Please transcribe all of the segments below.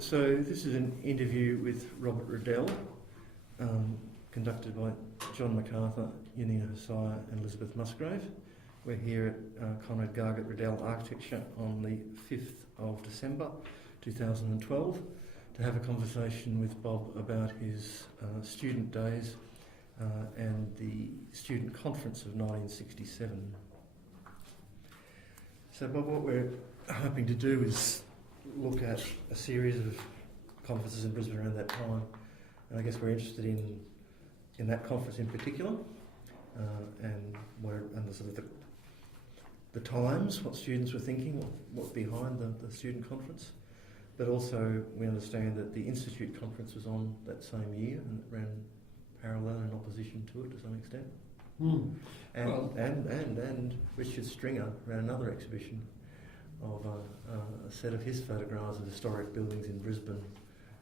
So this is an interview with Robert Riddel, conducted by John Macarthur, Janina Gosseye and Elizabeth Musgrave. We're here at Conrad Gargett Riddel Architecture on the 5th of December 2012 to have a conversation with Bob about his student days and the student conference of 1967. So Bob, what we're hoping to do is look at a series of conferences in Brisbane around that time, and I guess we're interested in that conference in particular, and the sort of the times, what students were thinking, what's behind the student conference. But also we understand that the Institute conference was on that same year and it ran parallel in opposition to it to some extent. And Richard Stringer ran another exhibition of a set of his photographs of historic buildings in Brisbane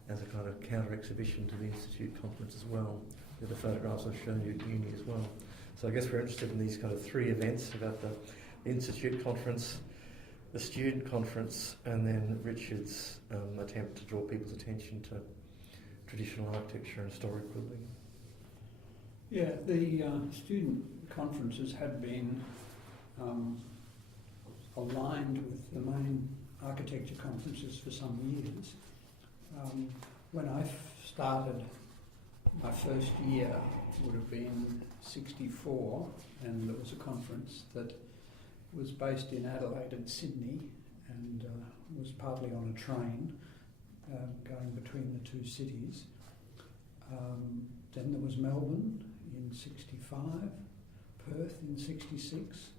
as a kind of counter-exhibition to the Institute conference as well. The photographs I've shown you at uni as well. So I guess we're interested in these kind of three events about the Institute conference, the student conference, and then Richard's attempt to draw people's attention to traditional architecture and historic building. Yeah, the student conferences had been aligned with the main architecture conferences for some years. When I started, my first year would have been 64, and there was a conference that was based in Adelaide and Sydney and was partly on a train going between the two cities. Then there was Melbourne in 65, Perth in 66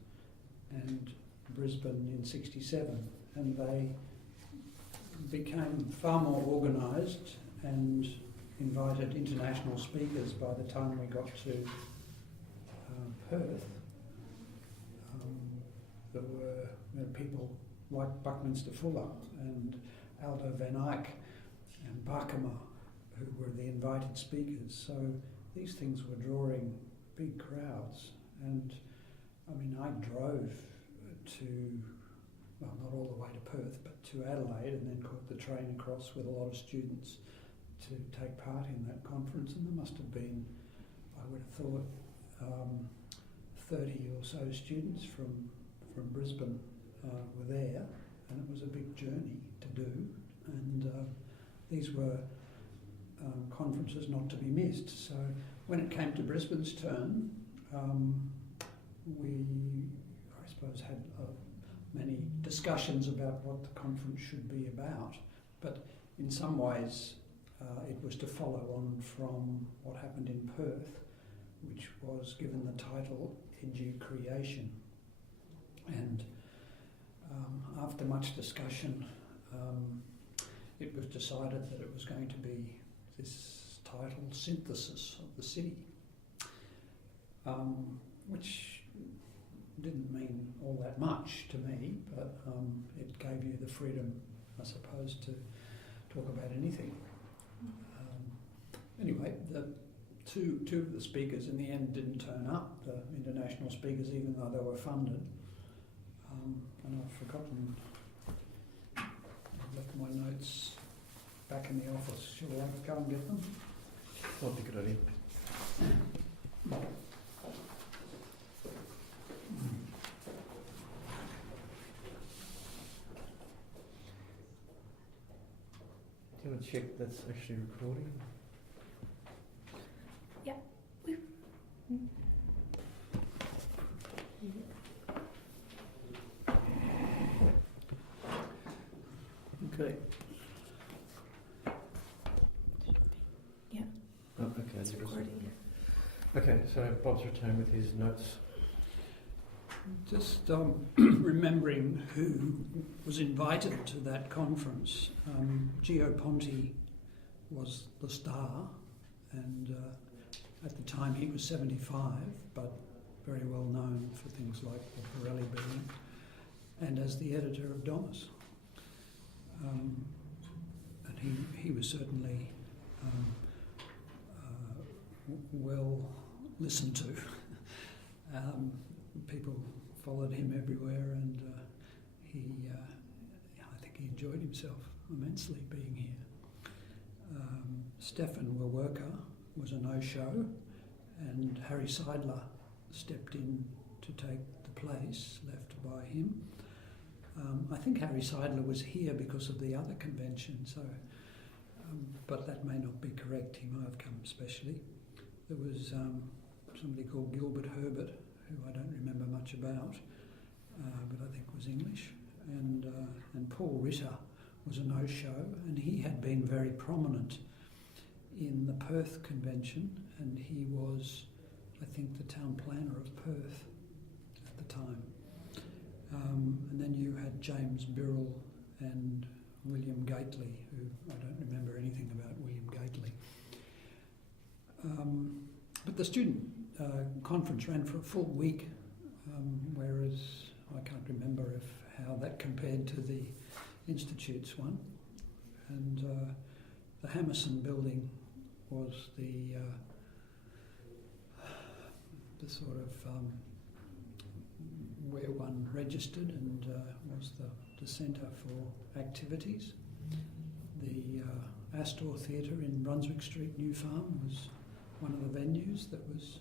and Brisbane in 67, and they became far more organised and invited international speakers by the time we got to Perth. There were people like Buckminster Fuller and Aldo van Eyck and Barkema who were the invited speakers. So these things were drawing big crowds, and I mean I drove to, well, not all the way to Perth, but to Adelaide, and then caught the train across with a lot of students to take part in that conference, and there must have been, I would have thought, 30 or so students from Brisbane were there, and it was a big journey to do, and these were conferences not to be missed. So when it came to Brisbane's turn, we, I suppose, had many discussions about what the conference should be about, but in some ways it was to follow on from what happened in Perth, which was given the title Edu-Creation. And after much discussion, it was decided that it was going to be this title, Synthesis of the City, which didn't mean all that much to me, but it gave you the freedom, I suppose, to talk about anything. Anyway, the two of the speakers in the end didn't turn up, the international speakers, even though they were funded. And I've forgotten, I've left my notes back in the office. Shall I go and get them? That'd be a good idea. Do you want to check that's actually recording? Yeah. Okay. Yeah. Oh, okay. It's recording. Okay, so Bob's returned with his notes. Just remembering who was invited to that conference. Gio Ponti was the star, and at the time he was 75, but very well known for things like the Pirelli building, and as the editor of Domus. And he was certainly well listened to. People followed him everywhere, and I think he enjoyed himself immensely being here. Stefan Wawerka was a no-show, and Harry Seidler stepped in to take the place left by him. I think Harry Seidler was here because of the other convention, so, but that may not be correct. He might have come specially. There was somebody called Gilbert Herbert, who I don't remember much about, but I think was English, and Paul Ritter was a no-show, and he had been very prominent in the Perth convention, and he was, I think, the town planner of Perth at the time. And then you had James Birrell and William Gately, who I don't remember anything about William Gately. But the student conference ran for a full week, whereas I can't remember how that compared to the Institute's one. And the Hammerson building was the sort of where one registered and was the centre for activities. The Astor Theatre in Brunswick Street, New Farm, was one of the venues that was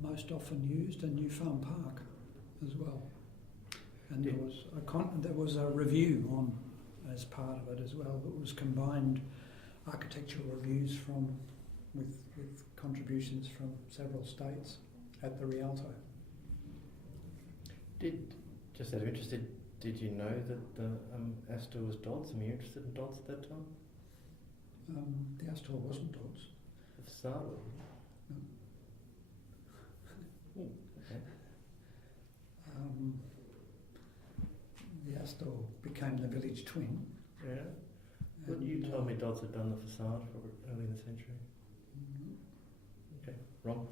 most often used, and New Farm Park as well. And there was a review on as part of it as well, that was combined architectural reviews with contributions from several states at the Rialto. Just out of interest, did you know that Astor was Dodds? Were you interested in Dodds at that time? The Astor wasn't Dodds. The facade was, No. okay. The Astor became the village twin. Yeah. But you told me Dodds had done the facade for early in the century. Okay, wrong.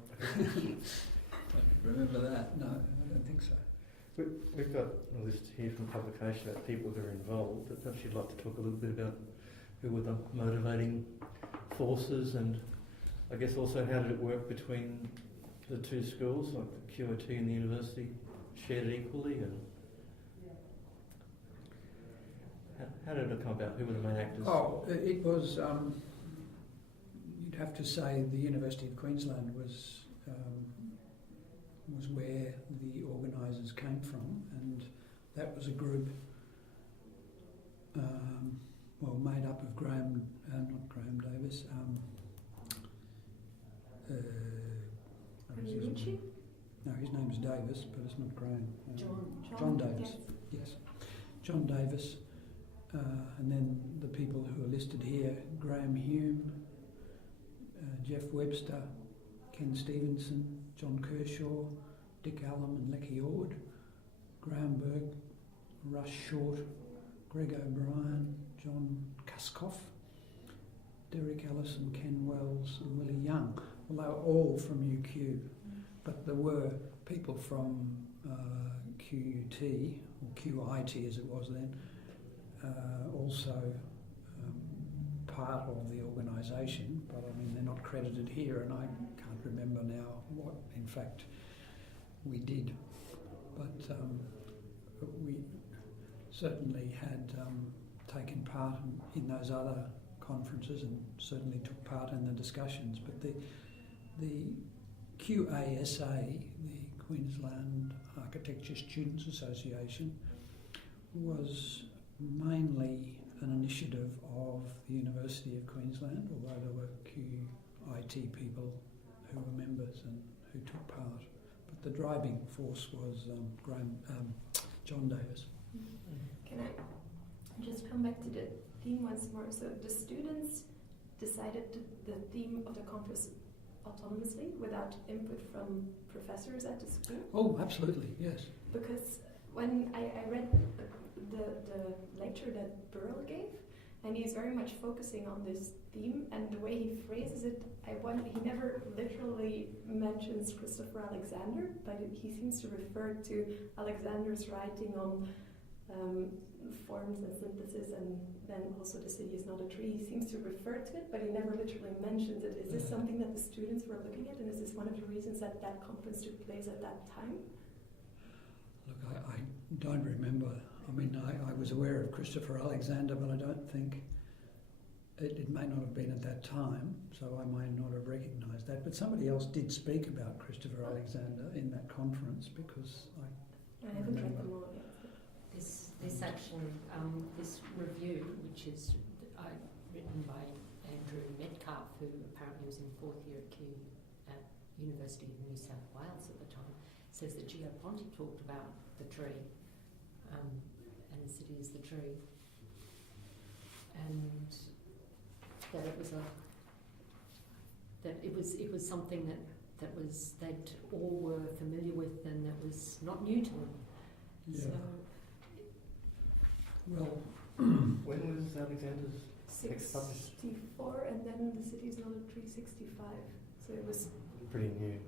Don't remember that. No, I don't think so. We've got a list here from publication about people who are involved, but perhaps you'd like to talk a little bit about who were the motivating forces, and I guess also how did it work between the two schools, like the QIT and the university, shared it equally, and how did it come about? Who were the main actors? Oh, it was, you'd have to say the University of Queensland was where the organisers came from, and that was a group made up of not Graham Davis, Ritchie? No, his name's Davis, but it's not Graham. John Davis, yes. John Davis, and then the people who are listed here, Graham Hume, Jeff Webster, Ken Stevenson, John Kershaw, Dick Allam and Lecky Ord, Graham Berg, Russ Short, Greg O'Brien, John Kuskoff, Derek Ellison, Ken Wells and Willie Young. Well, they were all from UQ, but there were people from QUT, or QIT as it was then, also part of the organisation, but I mean they're not credited here, and I can't remember now what in fact we did, but we certainly had taken part in those other conferences and certainly took part in the discussions. But the QASA, the Queensland Architecture Students Association, was mainly an initiative of the University of Queensland, although there were QIT people who were members and who took part. But the driving force was John Davis. Can I just come back to the theme once more? So the students decided the theme of the conference autonomously without input from professors at the school? Oh, absolutely, yes. Because when I read the lecture that Burrell gave, and he's very much focusing on this theme, and the way he phrases it, he never literally mentions Christopher Alexander, but he seems to refer to Alexander's writing on forms and synthesis, and then also the city is not a tree. He seems to refer to it, but he never literally mentions it. Is this something that the students were looking at, and is this one of the reasons that that conference took place at that time? Look, I don't remember. I mean, I was aware of Christopher Alexander, but I don't think it may not have been at that time, so I may not have recognised that. But somebody else did speak about Christopher Alexander in that conference, because I haven't read them all yet. This actually, this review, which is written by Andrew Metcalf, who apparently was in fourth year at Kew at University of New South Wales at the time, says that Gio Ponti talked about the tree, and the city is the tree, and that it was something that all were familiar with, and that was not new to them. Yeah. So, well, When was Alexander's? 64, and then the city's another 365. So it was Pretty new.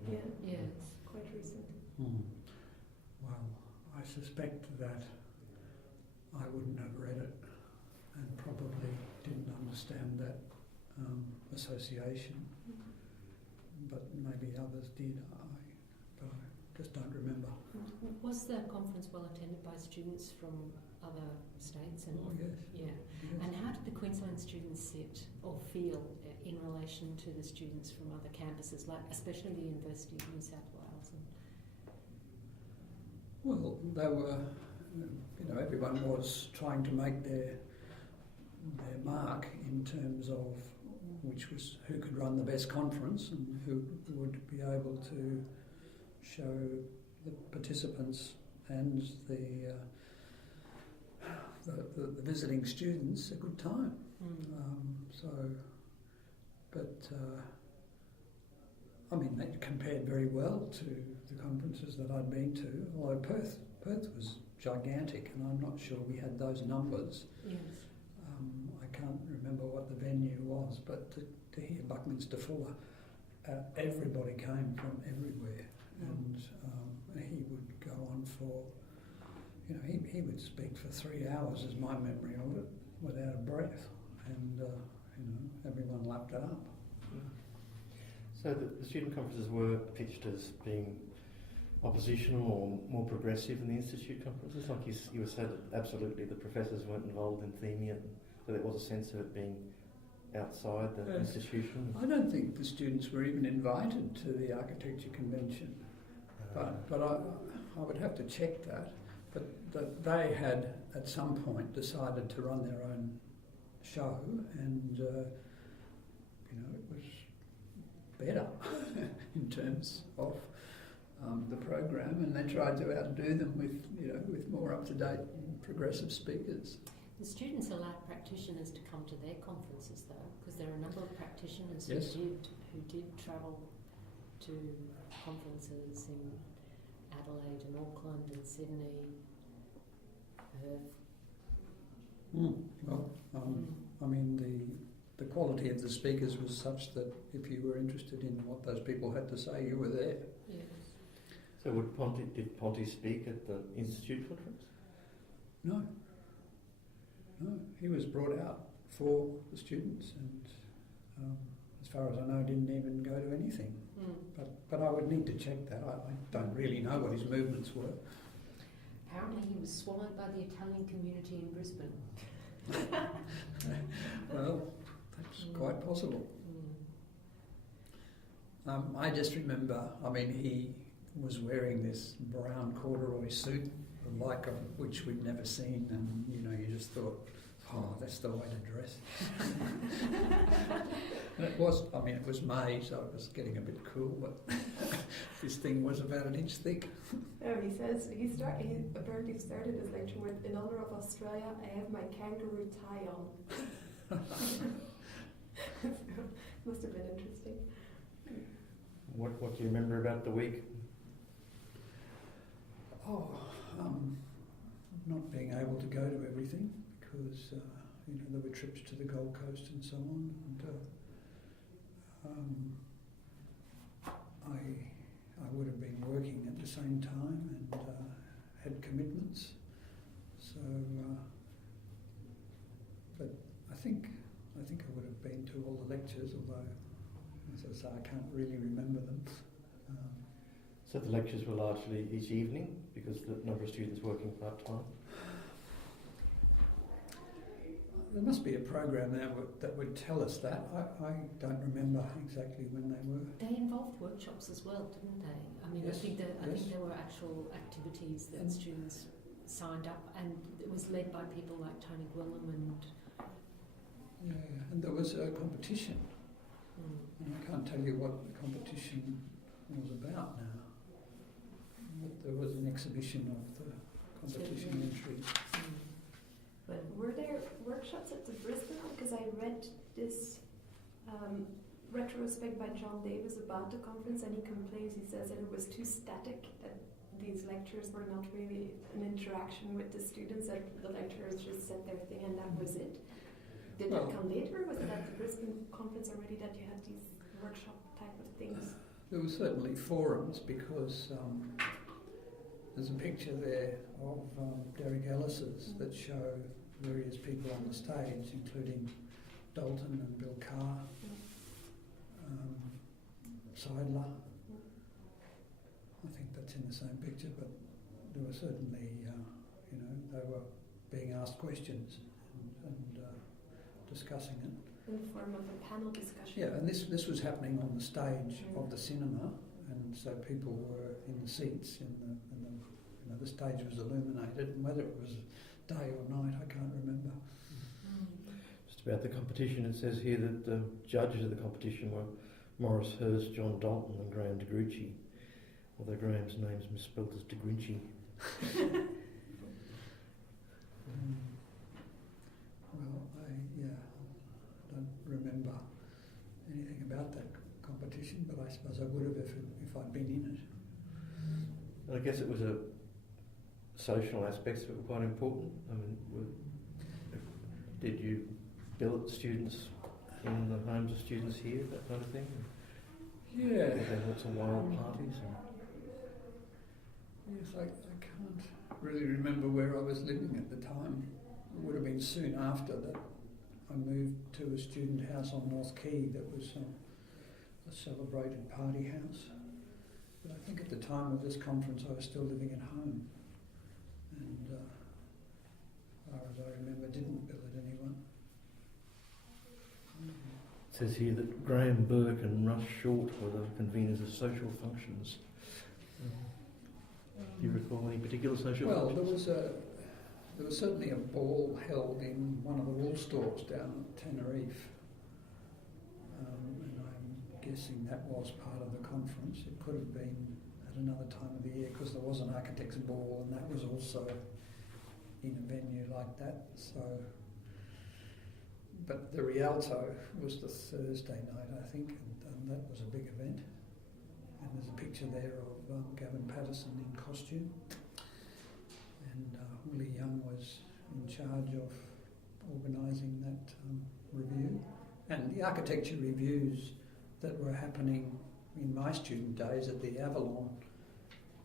yes. quite recent. well, I suspect that I wouldn't have read it and probably didn't understand that association, but maybe others did. But I just don't remember. Was the conference well attended by students from other states? And Oh yes. yeah. Yes. And how did the Queensland students sit or feel in relation to the students from other campuses, like especially the University of New South Wales? Well, they were, everyone was trying to make their mark in terms of which was who could run the best conference and who would be able to show the participants and the visiting students a good time. They compared very well to the conferences that I'd been to, although Perth was gigantic, and I'm not sure we had those numbers. Yes. I can't remember what the venue was, but to hear Buckminster Fuller, everybody came from everywhere, and he would go on for, he would speak for 3 hours, is my memory of it, without a breath, and everyone lapped it up. So the student conferences were pitched as being oppositional or more progressive than the institute conferences? Like you said, absolutely the professors weren't involved in theming it, so there was a sense of it being outside the institution. I don't think the students were even invited to the architecture convention, but I would have to check that. But they had at some point decided to run their own show, and it was better in terms of the program, and they tried to outdo them with more up-to-date progressive speakers. The students allowed practitioners to come to their conferences, though, because there are a number of practitioners Yes. who did travel to conferences in Adelaide and Auckland and Sydney, Perth. Well, the quality of the speakers was such that if you were interested in what those people had to say, you were there. Yes. So did Ponti speak at the institute conference? No, he was brought out for the students, and as far as I know, didn't even go to anything. But I would need to check that. I don't really know what his movements were. Apparently he was swallowed by the Italian community in Brisbane. Well, that's quite possible. I just remember, he was wearing this brown corduroy suit, the like of which we'd never seen, and you just thought, oh, that's the way to dress. And it was May, so it was getting a bit cool, but this thing was about an inch thick. He says he apparently started his lecture with, "In honour of Australia, I have my kangaroo tie on." Must have been interesting. What do you remember about the week? Not being able to go to everything because there were trips to the Gold Coast and so on, and I would have been working at the same time and had commitments. So, but I think I would have been to all the lectures, although, as I say, I can't really remember them. So the lectures were largely each evening because the number of students working part-time? there must be a program now that would tell us that. I don't remember exactly when they were. They involved workshops as well, didn't they? I mean, Yes, I think yes. there were actual activities that And students signed up, and it was led by people like Tony Gwillim and. Yeah, and there was a competition. And I can't tell you what the competition was about now. But there was an exhibition of the competition entries. But were there workshops at the Brisbane? Because I read this retrospect by John Davis about the conference, and he complains, he says that it was too static, that these lectures were not really an interaction with the students, that the lecturers just said their thing and that was it. Did that come later? Was it at the Brisbane conference already that you had these workshop type of things? There were certainly forums because there's a picture there of Derek Ellis's that show various people on the stage, including Dalton and Bill Carr, Seidler. I think that's in the same picture, but there were certainly, they were being asked questions and discussing it. In the form of a panel discussion? Yeah, and this was happening on the stage of the cinema, and so people were in the seats, the stage was illuminated, and whether it was day or night, I can't remember. Just about the competition, it says here that the judges of the competition were Maurice Hurst, John Dalton and Graham de Gruchy, although Graham's name's misspelled as de Grinchy. Well, I don't remember anything about that competition, but I suppose I would have if I'd been in it. And I guess it was social aspects that were quite important. I mean, did you billet students in the homes of students here, that kind of thing? Yeah. Did they have some wild parties? Yes, I can't really remember where I was living at the time. It would have been soon after that I moved to a student house on North Quay that was a celebrated party house. But I think at the time of this conference I was still living at home. And as far as I remember, didn't billet anyone. It says here that Graham Burke and Russ Short were the conveners of social functions. Do you recall any particular social functions? There was certainly a ball held in one of the wool stores down at Tenerife, and I'm guessing that was part of the conference. It could have been at another time of the year because there was an architect's ball, and that was also in a venue like that. So, but the Rialto was the Thursday night, I think, and that was a big event. And there's a picture there of Gavin Patterson in costume. And Willie Young was in charge of organising that review. And the architecture reviews that were happening in my student days at the Avalon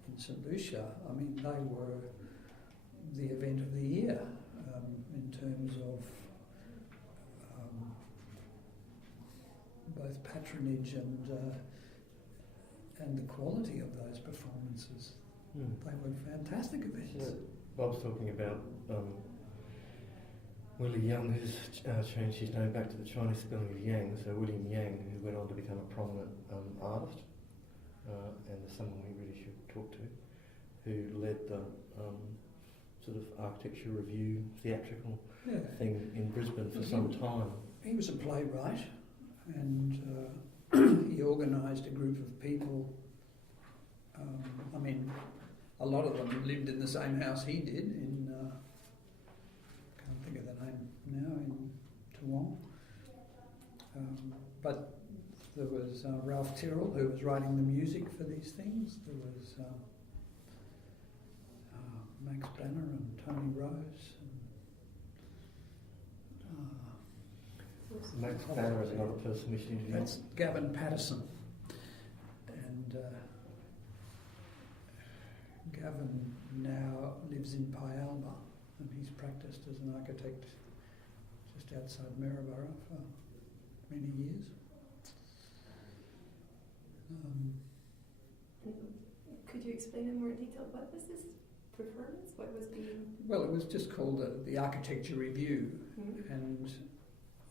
in St Lucia, I mean, they were the event of the year in terms of both patronage and the quality of those performances. They were fantastic events. Yeah. Bob's talking about Willie Young, who's changed his name back to the Chinese spelling of Yang, so William Yang, who went on to become a prominent artist, and someone we really should talk to, who led the sort of architecture review, theatrical thing in Brisbane for some time. He was a playwright, and he organised a group of people. I mean, a lot of them lived in the same house he did in, can't think of the name now, in Toowong. But there was Ralph Tyrrell, who was writing the music for these things. There was Max Banner and Tony Rose. And, Max Banner is another person we should interview. that's Gavin Patterson. And Gavin now lives in Pyalba, and he's practiced as an architect just outside Maryborough for many years. Could you explain in more detail what was this performance? What was being... Well, it was just called the Architecture Review, Mhm. and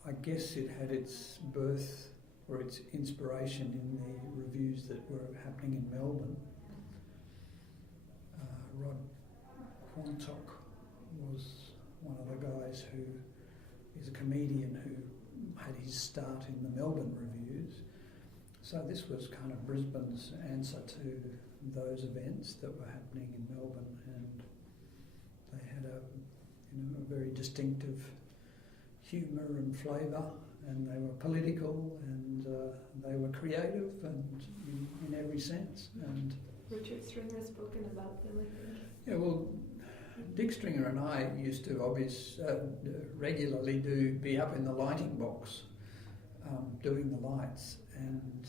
I guess it had its birth or its inspiration in the reviews that were happening in Melbourne. Rod Quantock was one of the guys who is a comedian who had his start in the Melbourne reviews. So this was kind of Brisbane's answer to those events that were happening in Melbourne, and they had a very distinctive humour and flavour, and they were political, and they were creative, and in every sense. And Richard Stringer has spoken about them, I think. yeah, well, Dick Stringer and I used to regularly be up in the lighting box doing the lights, and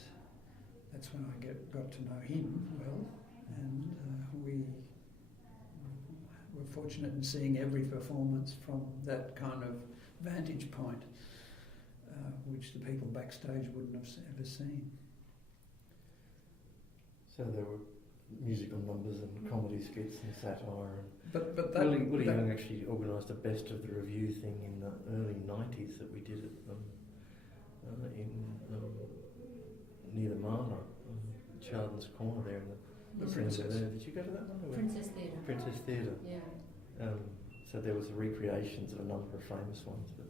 that's when I got to know him well, and we were fortunate in seeing every performance from that kind of vantage point, which the people backstage wouldn't have ever seen. So there were musical numbers and comedy skits and satire. But that Willie Young actually organised a best of the review thing in the early 90s that we did at near the Marna, Chardon's Corner there in the Princess. There. Did you go to that one? Princess Theatre. Princess Theatre. Yeah. So there was recreations of a number of famous ones. But,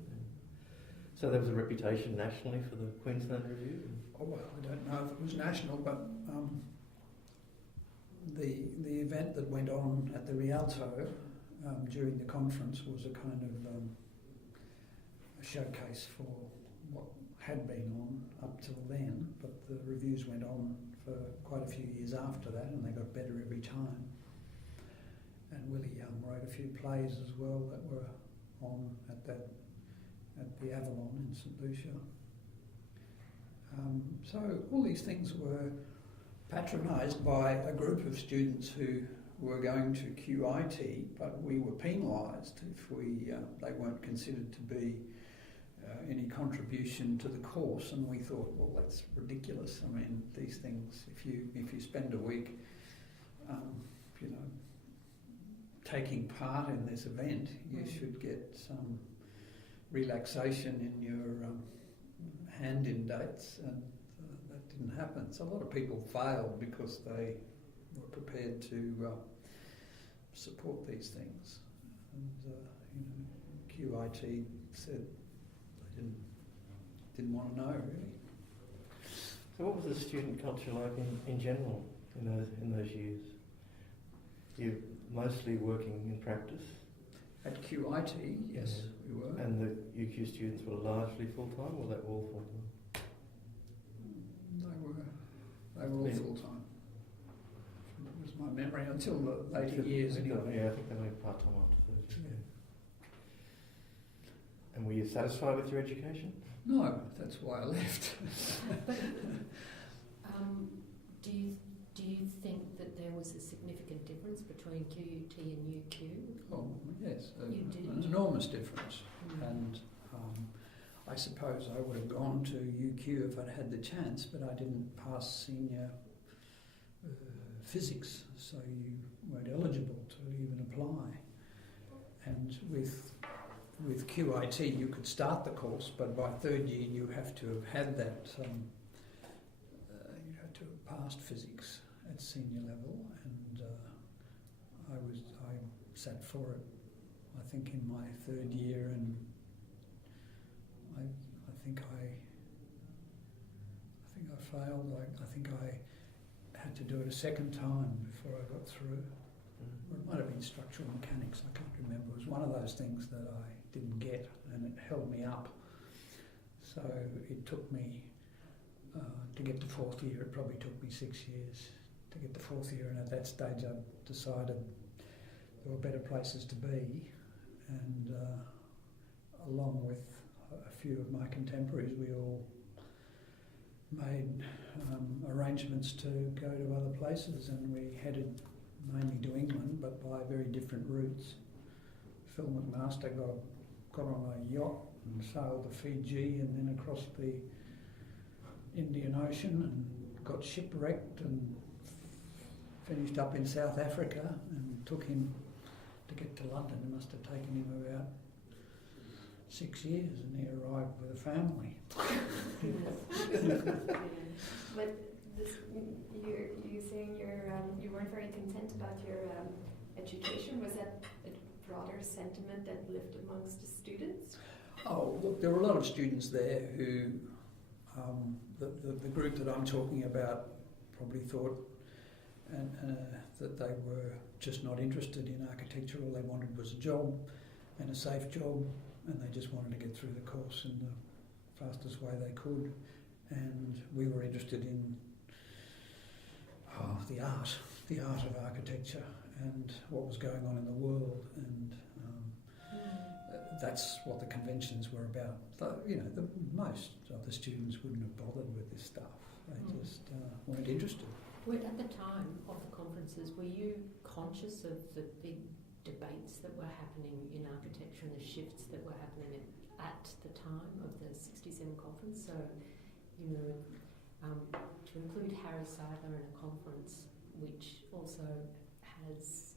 so there was a reputation nationally for the Queensland Review? Oh, well, I don't know if it was national, but the event that went on at the Rialto during the conference was a kind of a showcase for what had been on up till then, but the reviews went on for quite a few years after that, and they got better every time. And Willie wrote a few plays as well that were on at the Avalon in St Lucia. So all these things were patronised by a group of students who were going to QIT, but we were penalised if they weren't considered to be any contribution to the course, and we thought, well, that's ridiculous. I mean, these things, if you spend a week, taking part in this event, you should get some relaxation in your hand-in dates, and that didn't happen. So a lot of people failed because they were prepared to support these things, and QIT said they didn't want to know really. So what was the student culture like in general in those years? You're mostly working in practice? At QIT, yes, we were. And the UQ students were largely full-time, or they were all full-time? They were all full-time. It was my memory until the later years anyway. Yeah, I think they went part-time after 30. Yeah. And were you satisfied with your education? No, that's why I left. But do you think that there was a significant difference between QUT and UQ? Oh, yes, You did. an enormous difference. And I suppose I would have gone to UQ if I'd had the chance, but I didn't pass senior physics, so you weren't eligible to even apply. And with QIT you could start the course, but by third year you have to have had that, you had to have passed physics at senior level, and I sat for it, I think, in my third year, and I think I failed. I think I had to do it a second time before I got through. Or it might have been structural mechanics, I can't remember. It was one of those things that I didn't get, and it held me up. So it took me, to get to fourth year, it probably took me 6 years to get to fourth year, and at that stage I decided there were better places to be, and along with a few of my contemporaries, we all made arrangements to go to other places, and we headed mainly to England, but by very different routes. Phil McMaster got on a yacht and sailed to Fiji and then across the Indian Ocean and got shipwrecked and finished up in South Africa, and took him to get to London. It must have taken him about 6 years, and he arrived with a family. But this, you saying you weren't very content about your education. Was that a broader sentiment that lived amongst the students? Oh, look, there were a lot of students there who, the group that I'm talking about probably thought that they were just not interested in architecture. All they wanted was a job and a safe job, and they just wanted to get through the course in the fastest way they could. And we were interested in the art of architecture and what was going on in the world, and that's what the conventions were about. Most of the students wouldn't have bothered with this stuff. They just weren't interested. At the time of the conferences, were you conscious of the big debates that were happening in architecture and the shifts that were happening at the time of the 67 conference? So, to include Harry Seidler in a conference which also has,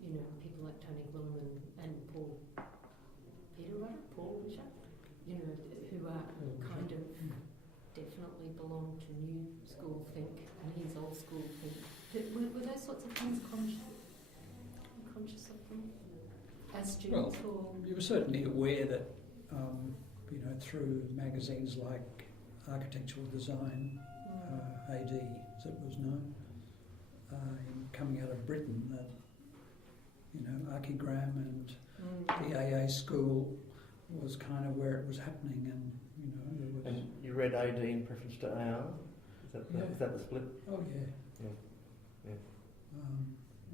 people like Tony Willerman and Paul Bishop, who are kind of definitely belong to new school think, and he's old school think. Were those sorts of things conscious of them as students? Well, you were certainly aware that, through magazines like Architectural Design, AD, as it was known, coming out of Britain, that, Archigram and the AA school was kind of where it was happening, and there was. And you read AD in preference to AR? Is that the split? Oh yeah.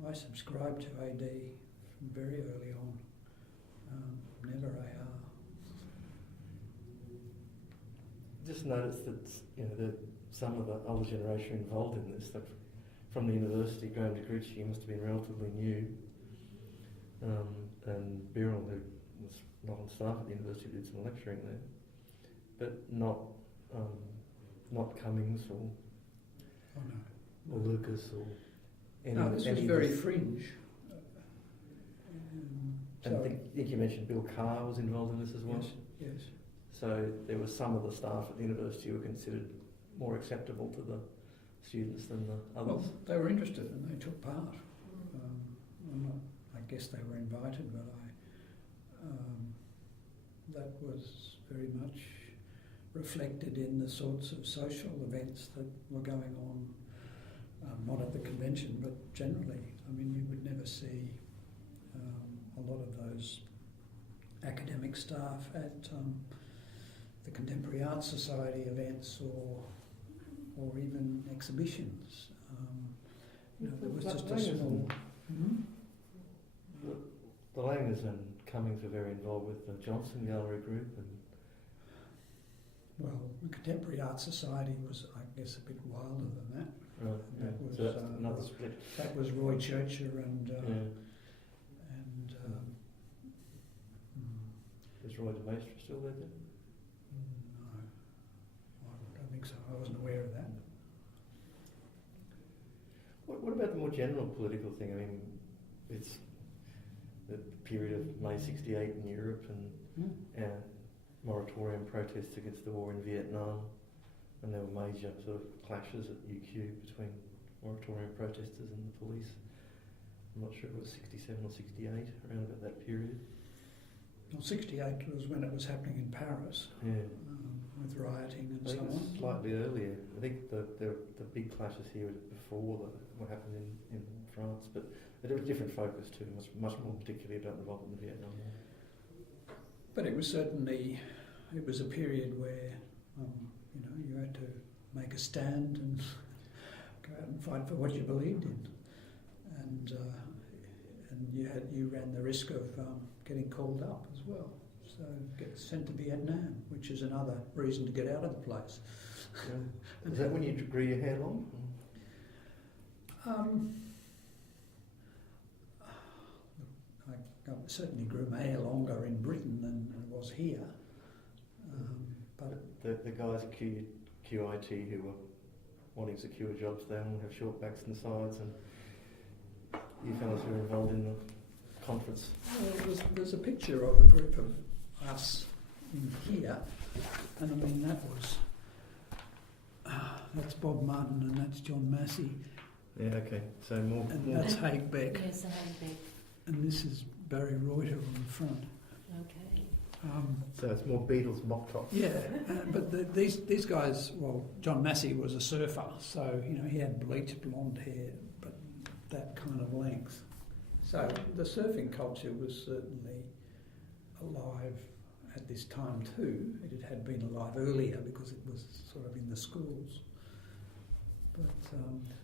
I subscribed to AD from very early on. Never AR. Just noticed that some of the older generation involved in this, that from the university, Graham de Grucci must have been relatively new, and Birrell, who was not on staff at the university, did some lecturing there, but not Cummings or Lucas or any. No, this was very fringe. And I think you mentioned Bill Carr was involved in this as well. Yes. So there was some of the staff at the university who were considered more acceptable to the students than the others. Well, they were interested and they took part. I guess they were invited, but that was very much reflected in the sorts of social events that were going on, not at the convention, but generally. I mean, you would never see a lot of those academic staff at the Contemporary Art Society events or even exhibitions. There was just a small. The Langers and Cummings were very involved with the Johnson Gallery group, and well, the Contemporary Art Society was, I guess, a bit wilder than that. right, That was, so that's another split. That was Roy Churcher and Is Roy de Maistre still there then? no, I don't think so. I wasn't aware of that. What about the more general political thing? I mean, it's the period of May '68 in Europe and moratorium protests against the war in Vietnam, and there were major sort of clashes at UQ between moratorium protesters and the police. I'm not sure if it was 67 or 68, around about that period. Well, 68 was when it was happening in Paris, with rioting and so I think it was on. slightly earlier. I think the big clashes here were before what happened in France, but there was a different focus too, much more particularly about involvement in Vietnam. But it was certainly, it was a period where, you had to make a stand and go out and fight for what you believed in, and you ran the risk of getting called up as well. So get sent to Vietnam, which is another reason to get out of the place. Yeah. Is that when you grew your hair long? I certainly grew my hair longer in Britain than it was here. But the guys at QIT who were wanting secure jobs, they all have short backs and sides, and you fellas who were involved in the conference. well, there's a picture of a group of us in here, and I mean that's Bob Martin and that's John Massey, Yeah, okay. So more. that's Haig Beck, Yes, the Haig Beck. and this is Barry Reuter on the front. Okay. So it's more Beatles mock top. Yeah, but these guys, well, John Massey was a surfer, so he had bleached blonde hair, but that kind of length. So the surfing culture was certainly alive at this time too. It had been alive earlier because it was sort of in the schools. But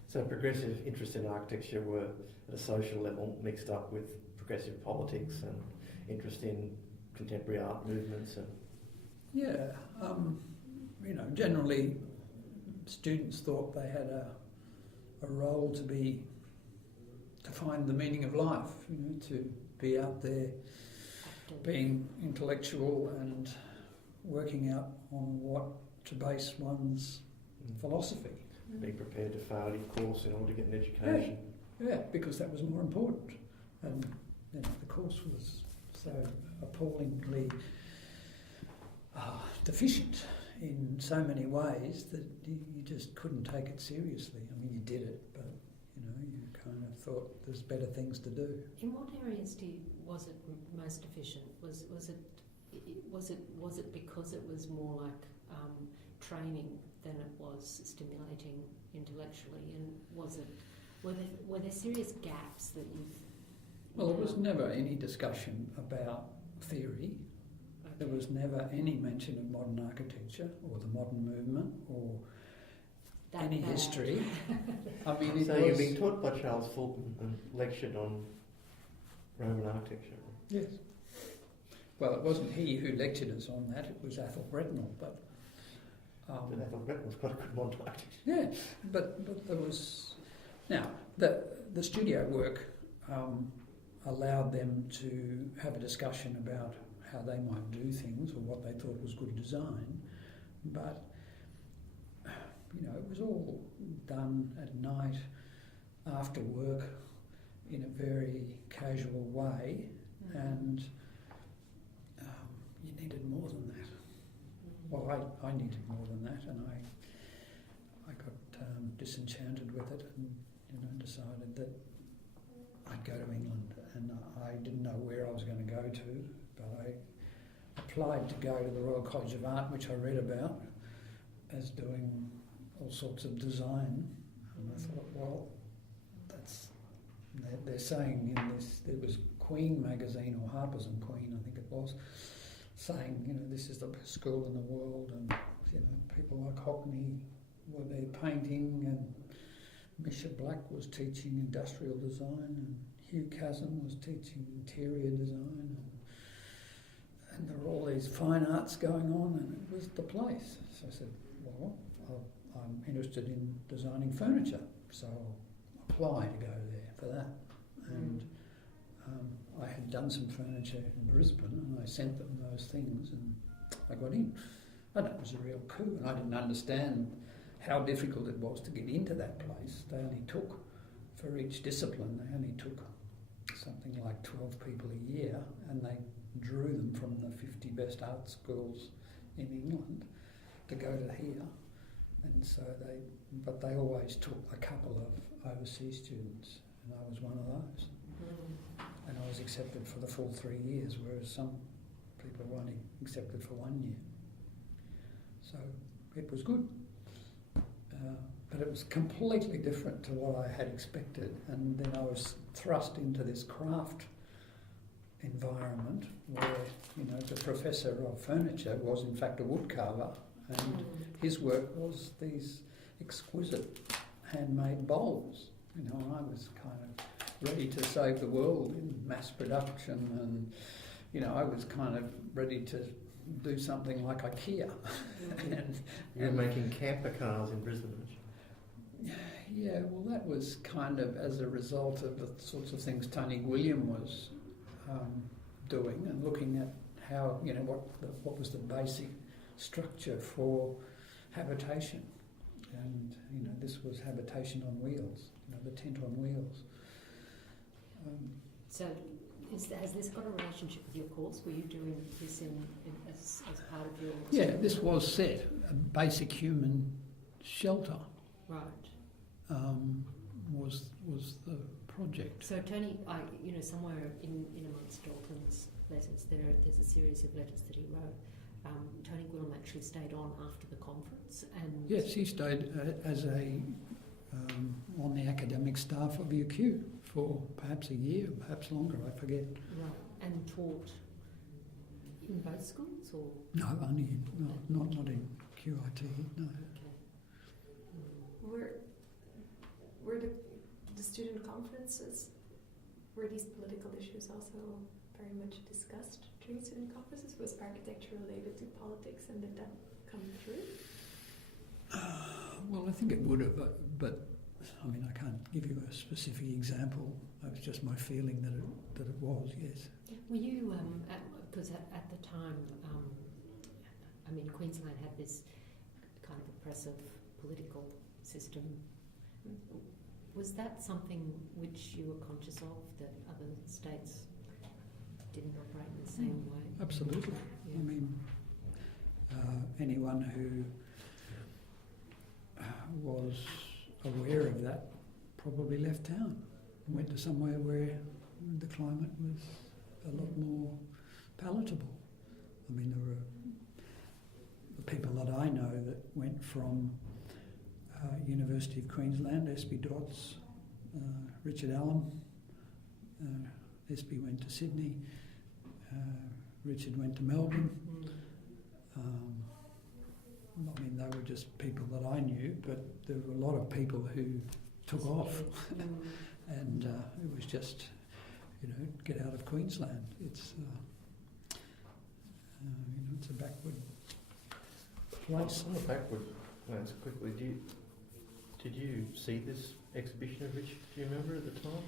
So progressive interest in architecture were at a social level mixed up with progressive politics and interest in contemporary art movements and generally students thought they had a role to find the meaning of life, to be out there being intellectual and working out on what to base one's philosophy. being prepared to fail your course in order to get an education. Yeah, because that was more important. And the course was so appallingly deficient in so many ways that you just couldn't take it seriously. I mean, you did it, but you kind of thought there's better things to do. In what areas was it most efficient? Was it because it was more like training than it was stimulating intellectually? And were there serious gaps that you've? Well, there was never any discussion about theory. Okay. There was never any mention of modern architecture or the modern movement or any bad. history. I mean, So you're being taught by Charles Fulton and lectured on Roman architecture. Yes. Well, it wasn't he who lectured us on that, it was Athol Bretnell, but... But Athol Bretnell was quite a good modern architect. Yeah, but there was... Now, the studio work allowed them to have a discussion about how they might do things or what they thought was good design, but, it was all done at night after work in a very casual way, and you needed more than that. Well, I needed more than that, and I got disenchanted with it, and decided that I'd go to England, and I didn't know where I was going to go to, but I applied to go to the Royal College of Art, which I read about as doing all sorts of design, and I thought, well, they're saying in this, there was Queen magazine, or Harper's and Queen, I think it was, saying, this is the best school in the world, and, people like Hockney were there painting, and Misha Black was teaching industrial design, and Hugh Kazan was teaching interior design, and there were all these fine arts going on, and it was the place. So I said, well, I'm interested in designing furniture, so I'll apply to go there for that. And I had done some furniture in Brisbane, and I sent them those things, and I got in. And it was a real coup, and I didn't understand how difficult it was to get into that place. They only took, for each discipline, they only took something like 12 people a year, and they drew them from the 50 best art schools in England to go to here. And so they always took a couple of overseas students, and I was one of those. And I was accepted for the full 3 years, whereas some people were only accepted for 1 year. So it was good. But it was completely different to what I had expected, and then I was thrust into this craft environment where, the professor of furniture was in fact a woodcarver, and his work was these exquisite handmade bowls. And I was kind of ready to save the world in mass production, and I was kind of ready to do something like IKEA. You're making camper cars in Brisbane. Yeah, well, that was kind of as a result of the sorts of things Tony Gwilliam was doing, and looking at how, what was the basic structure for habitation. And, this was habitation on wheels, the tent on wheels. So Has this got a relationship with your course? Were you doing this as part of your... Yeah, this was set, a basic human shelter Right. was the project. So Tony, somewhere in amongst Dalton's letters, there's a series of letters that he wrote. Tony Gwilym actually stayed on after the conference, and Yes, he stayed as on the academic staff of UQ for perhaps a year, perhaps longer, I forget. right, and taught in both schools, or No, not in QIT, no. okay. Were the student conferences, were these political issues also very much discussed during student conferences? Was architecture related to politics, and did that come through? Well, I think it would have, but I mean, I can't give you a specific example. It was just my feeling that it was, yes. Were you, because at the time, Queensland had this kind of oppressive political system. Was that something which you were conscious of, that other states didn't operate in the same way? Absolutely. Yeah. I mean, anyone who was aware of that probably left town and went to somewhere where the climate was a lot more palatable. I mean, there were the people that I know that went from University of Queensland, SB Dodds, Richard Allen, SB went to Sydney, Richard went to Melbourne. I mean, they were just people that I knew, but there were a lot of people who took off, and it was just, get out of Queensland. It's, it's a backward place. On the backward glance, quickly, did you see this exhibition of Richard? Do you remember at the time?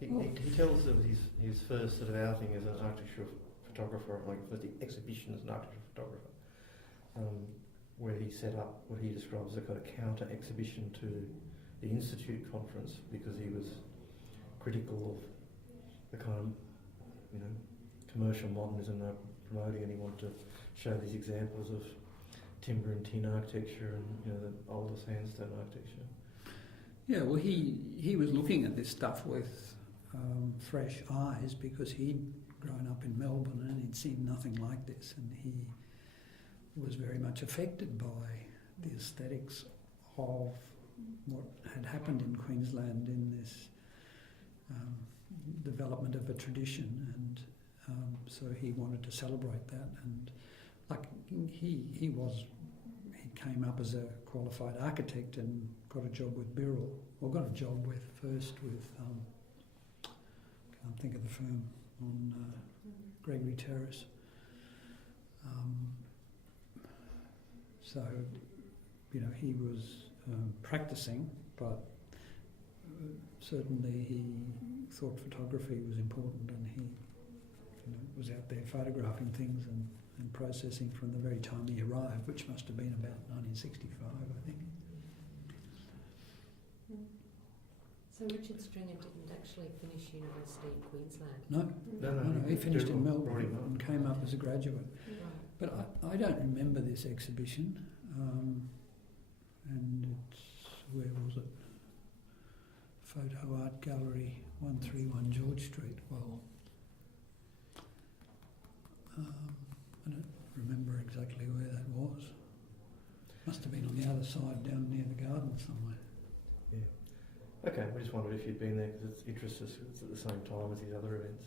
He tells of his first sort of outing as an architectural photographer, first the exhibition as an architectural photographer, where he set up what he describes as a kind of counter exhibition to the Institute conference, because he was critical of the kind of commercial modernism they're promoting, and he wanted to show these examples of timber and tin architecture and the older sandstone architecture. Yeah, well, he was looking at this stuff with fresh eyes, because he'd grown up in Melbourne and he'd seen nothing like this, and he was very much affected by the aesthetics of what had happened in Queensland in this development of a tradition, and so he wanted to celebrate that. And he came up as a qualified architect and got a job with Birrell, or got a job first with can't think of the firm on Gregory Terrace. So, he was practicing, but certainly he thought photography was important, and he was out there photographing things and processing from the very time he arrived, which must have been about 1965, I think. So Richard Stringer didn't actually finish university in Queensland? No, he finished in Melbourne and came up as a graduate. Right. But I don't remember this exhibition, and it's, where was it? Photo Art Gallery, 131 George Street. Well, I don't remember exactly where that was. Must have been on the other side, down near the garden somewhere. Yeah. Okay, we just wondered if you'd been there, because it's interesting. It's at the same time as these other events.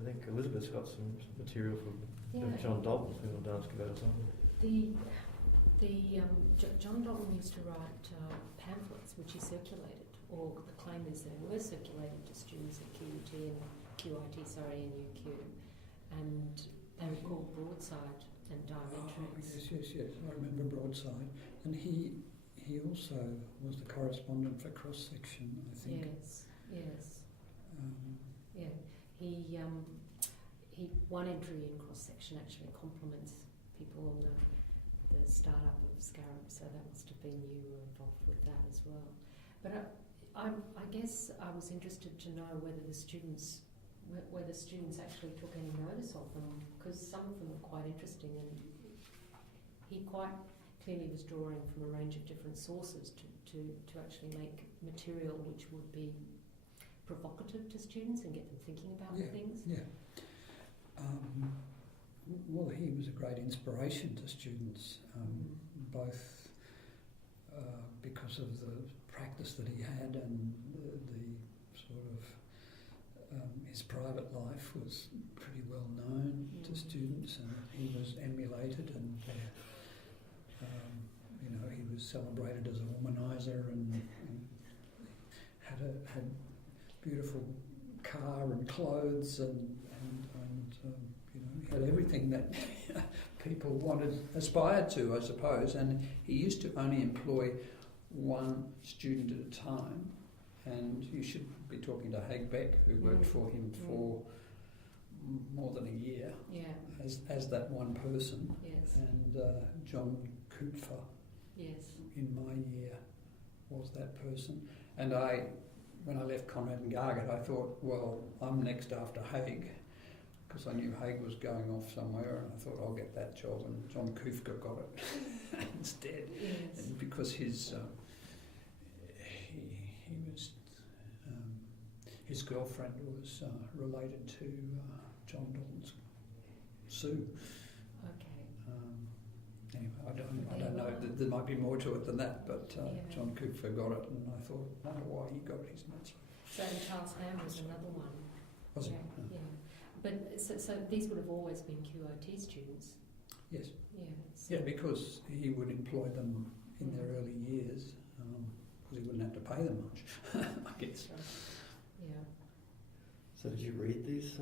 I think Elizabeth's got some material from John Dalton who will ask about it. John Dalton used to write pamphlets which he circulated, or the claim is they were circulated to students at QUT and QIT, and UQ, and they were called Broadside and Diametrics. Yes, I remember Broadside. And he also was the correspondent for Cross Section, I think. Yes. He one entry in Cross Section actually compliments people on the start-up of Scarab, so that must have been you were involved with that as well. But I guess I was interested to know whether the students whether students actually took any notice of them, because some of them were quite interesting, and he quite clearly was drawing from a range of different sources to actually make material which would be provocative to students and get them thinking about things. Yeah. Well, he was a great inspiration to students, both because of the practice that he had and the sort of his private life was pretty well known to students, and he was emulated, and he was celebrated as a womanizer, and had beautiful car and clothes, and he had everything that people aspired to, I suppose. And he used to only employ one student at a time, and you should be talking to Hagbeck, who worked for him for more than a year as that one person. Yes. And John Macarthur, in my year, was that person. And when I left Conrad and Gargett, I thought, well, I'm next after Haig, because I knew Haig was going off somewhere, and I thought I'll get that job, and John Macarthur got it instead. Yes. And because his girlfriend was related to John Dalton's Sue. Okay. Anyway, I don't know. There might be more to it than that, but John Macarthur got it, and I thought, I wonder why he got it. He's not so. So Charles Ham was another one. Was it? Yeah. But so these would have always been QOT students. Yes. Yeah. So Yeah, because he would employ them in their early years, because he wouldn't have to pay them much, I guess. Yeah. So did you read these?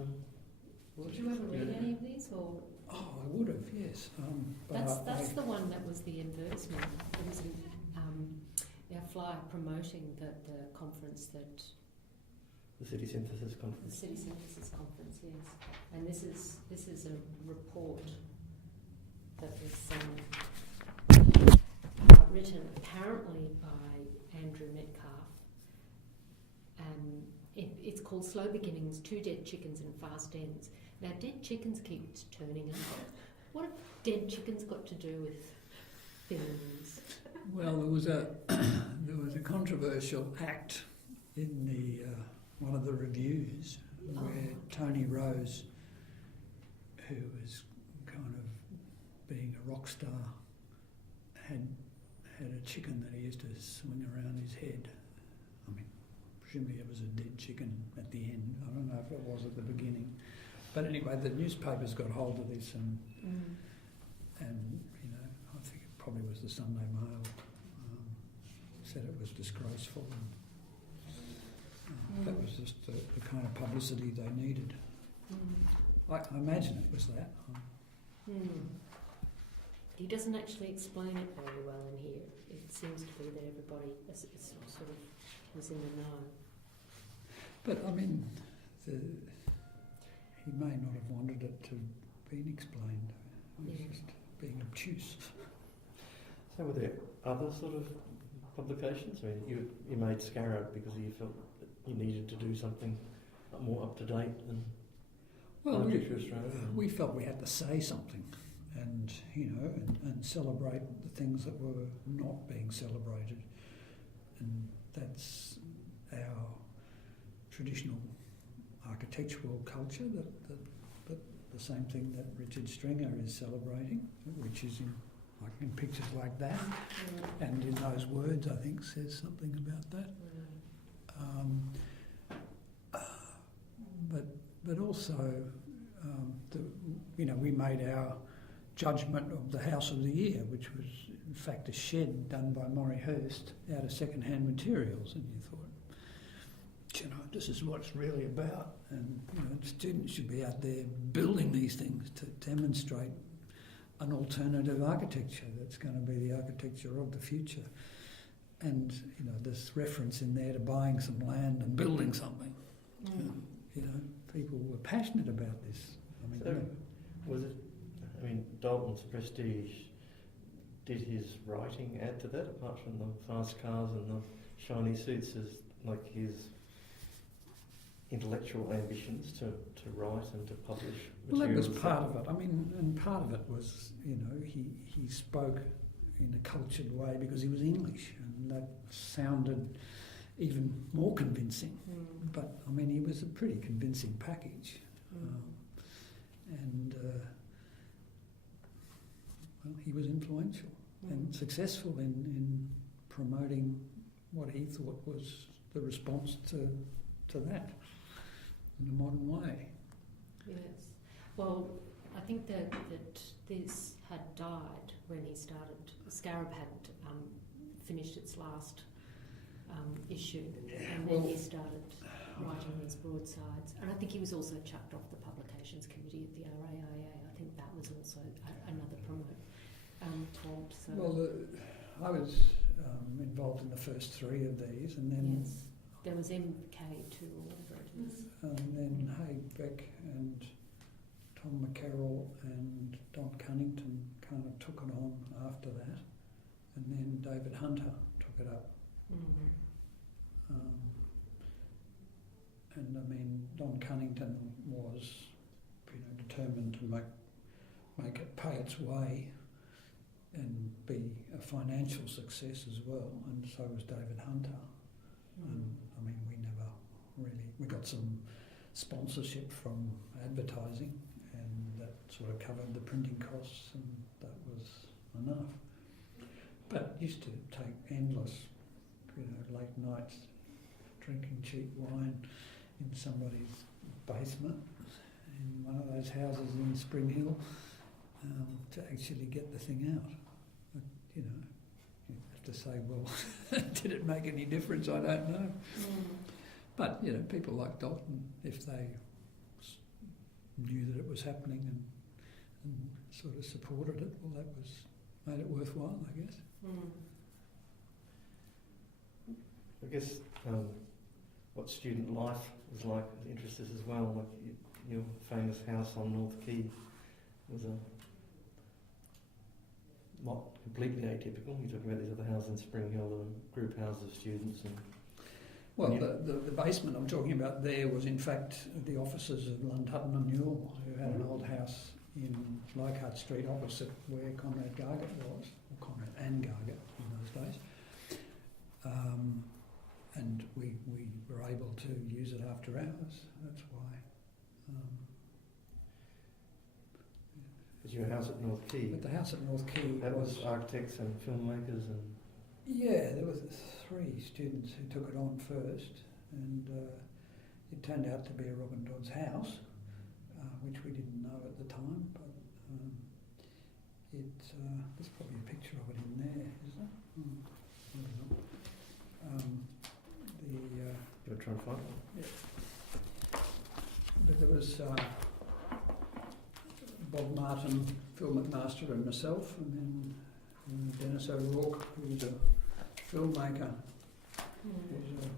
Did you ever read any of these, or? Oh, I would have, yes. But That's the one that was the advertisement. It was our flyer promoting the conference that. The City Synthesis The Conference. City Synthesis Conference, yes. And this is a report that was written apparently by Andrew Metcalf. It's called Slow Beginnings, 2 Dead Chickens and Fast Ends. Now, dead chickens keep turning up. What have dead chickens got to do with films? well, there was a controversial act in the one of the reviews where Tony Rose, who was kind of being a rock star, had a chicken that he used to swing around his head. I mean, presumably it was a dead chicken at the end. I don't know if it was at the beginning. But anyway, the newspapers got hold of this, and I think it probably was the Sunday Mail said it was disgraceful. And that was just the kind of publicity they needed. I imagine it was that. He doesn't actually explain it very well in here. It seems to be that everybody sort of was in the know. But I mean, he may not have wanted it to be explained. He was just being obtuse. So were there other sort of publications? I mean, you made Scarab because you felt that you needed to do something more up to date than Literature Australia. We felt we had to say something, and and celebrate the things that were not being celebrated, and that's our traditional architectural culture. That the same thing that Richard Stringer is celebrating, which is in pictures like that, and in those words, I think says something about that. But also, we made our judgment of the House of the Year, which was in fact a shed done by Maury Hurst out of second-hand materials, and you thought, this is what it's really about, and students should be out there building these things to demonstrate an alternative architecture that's going to be the architecture of the future. And this reference in there to buying some land and building something. People were passionate about this. I mean, was it? I mean, Dalton's prestige. Did his writing add to that, apart from the fast cars and the shiny suits? As like his intellectual ambitions to write and to publish Well, that was materials? part of it. I mean, and part of it was, he spoke in a cultured way because he was English, and that sounded even more convincing. But, I mean, he was a pretty convincing package. Well, he was influential and successful in promoting what he thought was the response to that in a modern way. Yes. Well, I think that this had died when he started. Scarab had finished its last issue, and then he started writing these broadsides. And I think he was also chucked off the publications committee at the RAIA. I think that was also another fault. So. Well, I was involved in the first three of these, and then there was MK2 or whatever it is. And then Haig Beck and Tom McCarroll and Don Cunnington kind of took it on after that, and then David Hunter took it up. And I mean, Don Cunnington was, determined to make it pay its way and be a financial success as well, and so was David Hunter. And I mean, we got some sponsorship from advertising, and that sort of covered the printing costs, and that was enough. But it used to take endless, late nights drinking cheap wine in somebody's basement in one of those houses in Spring Hill to actually get the thing out. But, you have to say, well, did it make any difference? I don't know. But, people like Dalton, if they knew that it was happening and sort of supported it, well, that made it worthwhile, I guess. I guess what student life was like interests us as well. Like your famous house on North Quay was not completely atypical. You talk about these other houses in Spring Hill, the group houses of students. Well, the basement I'm talking about there was in fact the offices of Lund Hutton and Newell, who had an old house in Leichhardt Street opposite where Conrad Gargett was, or Conrad and Gargett in those days. And we were able to use it after hours. That's why. Was your house at North Quay? But the house at North Quay that was architects and filmmakers and. Yeah, there were 3 students who took it on first, and it turned out to be a Robin Dodds house, which we didn't know at the time. But there's probably a picture of it in there, is there? Maybe not. You're trying to find it? Yeah. But there was Bob Martin, Phil McMaster and myself, and then Dennis O'Rourke, who was a filmmaker,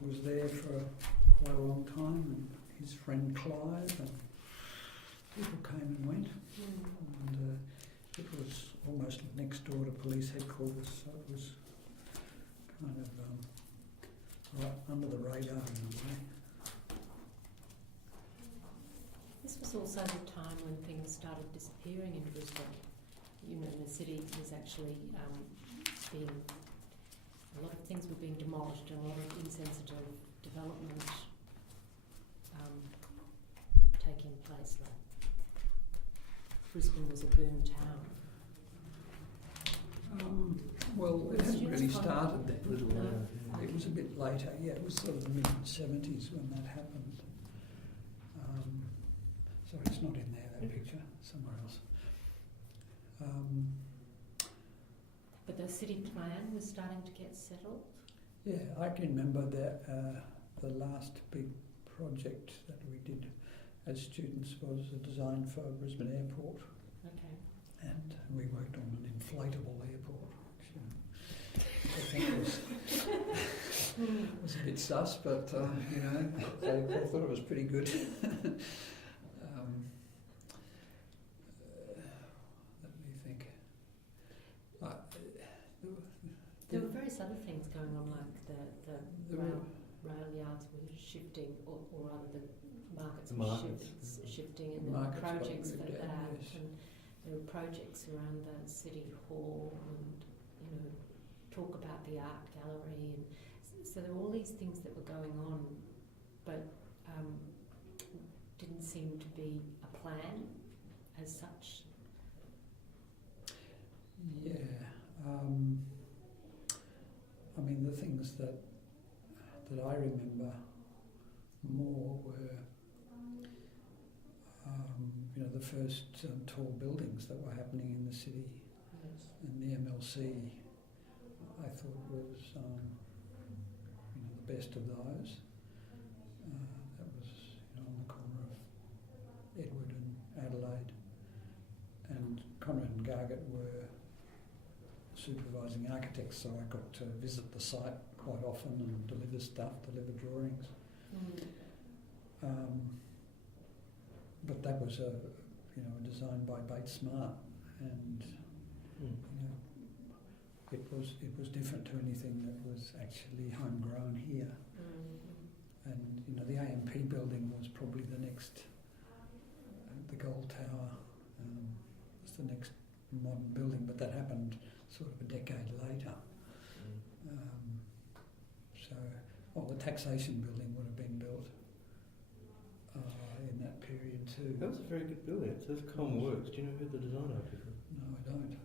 was there for quite a long time, and his friend Clive, and people came and went. And it was almost next door to police headquarters, so it was kind of right under the radar in a way. This was also the time when things started disappearing in Brisbane. The city was actually a lot of things were being demolished and a lot of insensitive development taking place. Like Brisbane was a boom town. Well, it hadn't really started then. No. It was a bit later, yeah, it was sort of the mid-70s when that happened. Sorry, it's not in there, that picture, somewhere else. But the city plan was starting to get settled? Yeah, I can remember that the last big project that we did as students was a design for Brisbane Airport. Okay. And we worked on an inflatable airport, which I think was a bit sus, but they thought it was pretty good. Let me think. There were various other things going on, like the rail yards were shifting, or rather the markets The were markets. shifting, and there were Markets got projects for moved out, that, yes. and there were projects around the city hall, and talk about the art gallery, and so there were all these things that were going on, but didn't seem to be a plan as such. Yeah. I mean, the things that I remember more were, the first tall buildings that were happening in the city, Yes. and the MLC, I thought was, the best of those. That was, on the corner of Edward and Adelaide, and Conrad and Gargett were supervising architects, so I got to visit the site quite often and deliver drawings. But that was a design by Bates Smart, and it was different to anything that was actually homegrown here. And the AMP building was probably the next, the Gold Tower was the next modern building, but that happened sort of a decade later. The taxation building would have been built in that period too. That was a very good building. It says Com Works. Do you know who the designer is? No, I don't.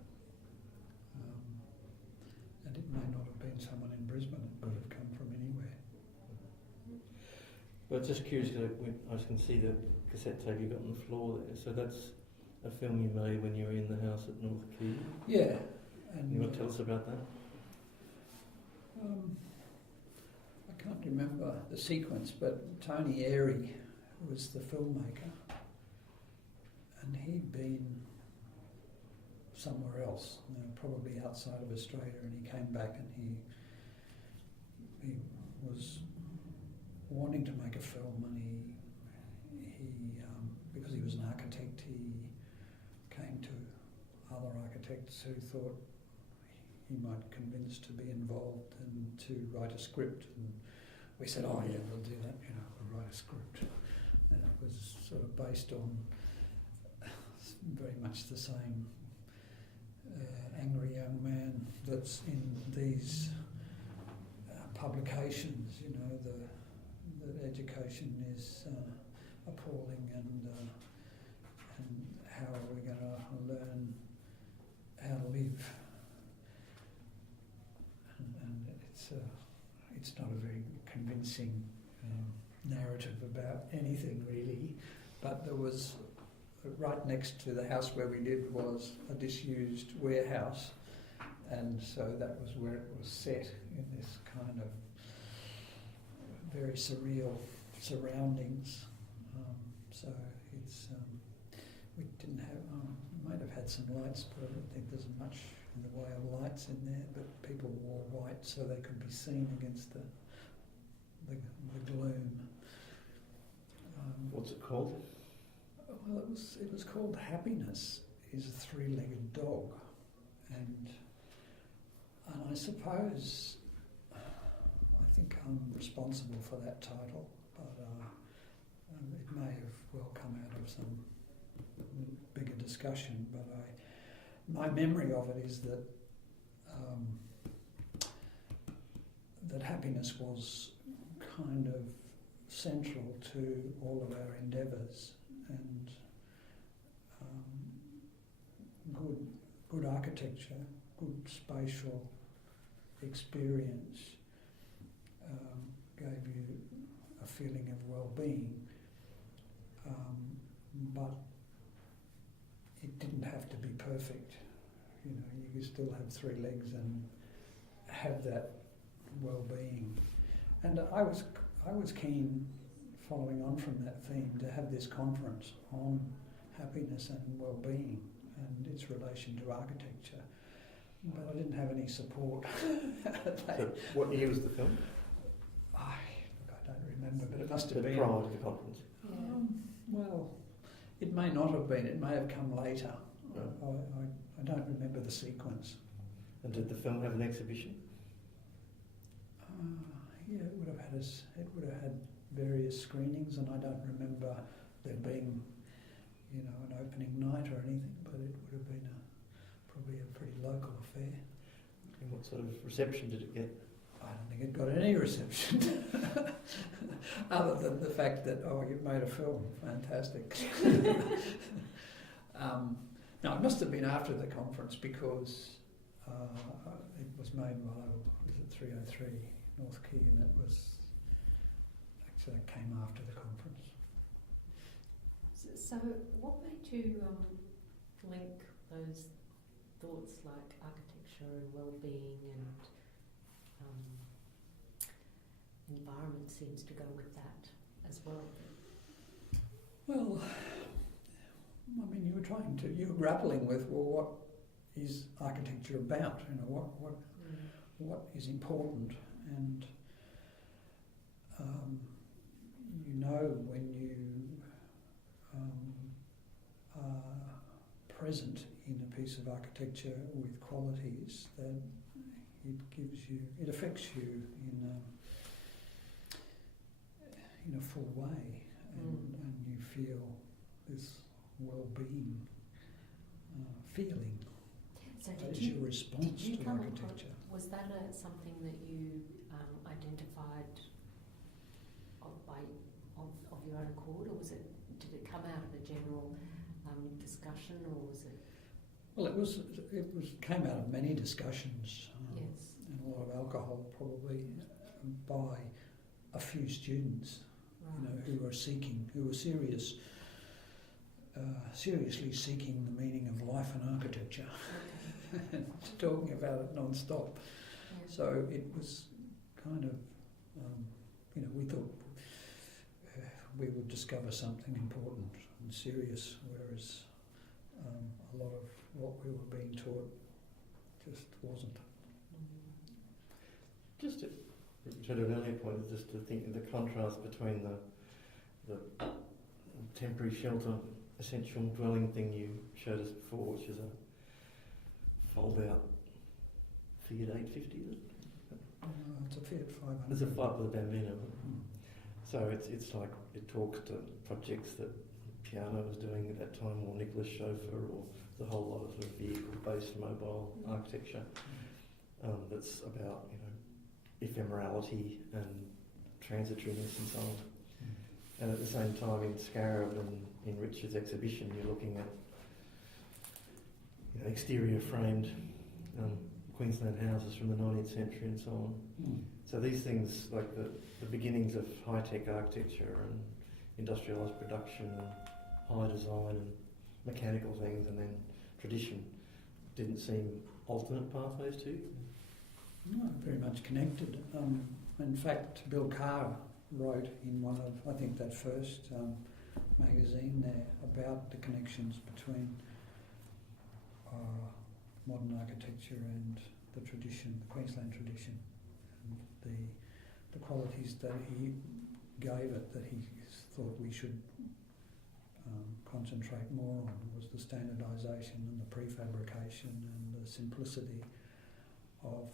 And it may not have been someone in Brisbane. It could have come from anywhere. But just curious, I can see the cassette tape you got on the floor there. So that's a film you made when you were in the house at North Quay. Yeah. And You want to tell us about that? I can't remember the sequence, but Tony Airy was the filmmaker, and he'd been somewhere else, probably outside of Australia, and he came back and he was wanting to make a film, and he because he was an architect, he came to other architects who thought he might convince to be involved and to write a script, and we said, oh yeah, we'll do that, we'll write a script. And it was sort of based on very much the same angry young man that's in these publications, that education is appalling, and how are we going to learn how to live? And it's not a very convincing narrative about anything really, but there was, right next to the house where we lived was a disused warehouse, and so that was where it was set, in this kind of very surreal surroundings. So it's we didn't have, might have had some lights, but I don't think there's much in the way of lights in there, but people wore white so they could be seen against the gloom. What's it called? Well, it was called Happiness is a Three-Legged Dog, and I suppose I think I'm responsible for that title, but it may have well come out of some bigger discussion. But my memory of it is that that happiness was kind of central to all of our endeavours, and good architecture, good spatial experience gave you a feeling of well-being, but it didn't have to be perfect. You could still have three legs and have that well-being. And I was keen, following on from that theme, to have this conference on happiness and well-being and its relation to architecture, but I didn't have any support. So what year was the film? I don't remember, but it must have been prior to the conference. well, it may not have been. It may have come later. Right. I don't remember the sequence. And did the film have an exhibition? Yeah, it would have had various screenings, and I don't remember there being, an opening night or anything, but it would have been probably a pretty local affair. And what sort of reception did it get? I don't think it got any reception, other than the fact that, you've made a film, fantastic. No, it must have been after the conference, because it was made while I was at 303 North Quay, and it came after the conference. So what made you link those thoughts like architecture and well-being and environment seems to go with that as well? Well, I mean, you were grappling with, what is architecture about? What is important? And when you are present in a piece of architecture with qualities, that it affects you in a full way, and you feel this well-being feeling. So that is your response to architecture. Was that something that you identified of your own accord, or did it come out of a general discussion, or was it? Well, it came out of many discussions, yes, and a lot of alcohol, probably, by a few students, right, who were seriously seeking the meaning of life and architecture, and talking about it non-stop. Yeah. So it was kind of, we thought we would discover something important and serious, whereas a lot of what we were being taught just wasn't. Just to return to an earlier point, just to think of the contrast between the temporary shelter, essential dwelling thing you showed us before, which is a fold-out Fiat 850, is it? It's a Fiat 500. It's a fight with a Bambino. Mm. So it's like it talks to projects that Piano was doing at that time, or Nicholas Schofer, or the whole lot of sort of vehicle-based mobile architecture that's about ephemerality and transitoriness and so on. And at the same time, in Scarab and in Richard's exhibition, you're looking at exterior framed Queensland houses from the 19th century and so on. So these things, like the beginnings of high-tech architecture and industrialised production and high design and mechanical things, and then tradition, didn't seem alternate pathways to you? No, very much connected. In fact, Bill Carr wrote in one of, I think, that first magazine there about the connections between modern architecture and the tradition, the Queensland tradition, and the qualities that he gave it, that he thought we should concentrate more on, was the standardisation and the prefabrication and the simplicity of